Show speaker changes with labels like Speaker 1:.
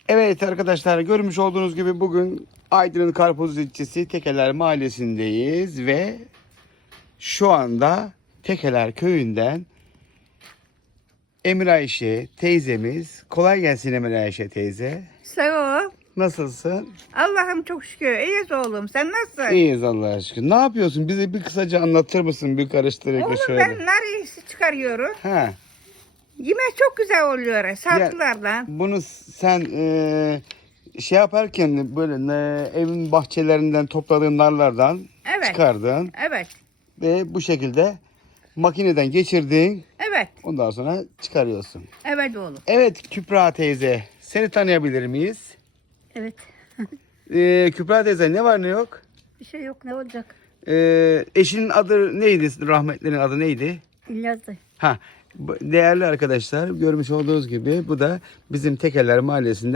Speaker 1: Evet arkadaşlar, görmüş olduğunuz gibi bugün Aydın'ın Karpuz ilçesi Tekeler Mahallesi'ndeyiz ve şu anda Tekeler köyünden Emir Ayşe teyzemiz. Kolay gelsin Emir Ayşe teyze.
Speaker 2: Sağ ol.
Speaker 1: Nasılsın?
Speaker 2: Allah'ım çok şükür. İyiyiz oğlum. Sen nasılsın?
Speaker 1: İyiyiz Allah'a aşkına. Ne yapıyorsun? Bize bir kısaca anlatır mısın? Bir karıştırıp
Speaker 2: Oğlum
Speaker 1: şöyle.
Speaker 2: ben nar iyisi çıkarıyorum.
Speaker 1: Ha.
Speaker 2: Yemek çok güzel oluyor. Sartılardan.
Speaker 1: Bunu sen şey yaparken böyle evin bahçelerinden topladığın narlardan
Speaker 2: Evet.
Speaker 1: çıkardın.
Speaker 2: Evet.
Speaker 1: Ve bu şekilde makineden geçirdin.
Speaker 2: Evet.
Speaker 1: Ondan sonra çıkarıyorsun.
Speaker 2: Evet oğlum.
Speaker 1: Evet Kübra teyze. Seni tanıyabilir miyiz?
Speaker 3: Evet.
Speaker 1: Kübra teyze ne var ne yok?
Speaker 3: Bir şey yok, ne olacak?
Speaker 1: Eşinin adı neydi? Rahmetlinin adı neydi?
Speaker 3: İlyas'ı.
Speaker 1: Değerli arkadaşlar, görmüş olduğunuz gibi bu da bizim Tekeler Mahallesi'nde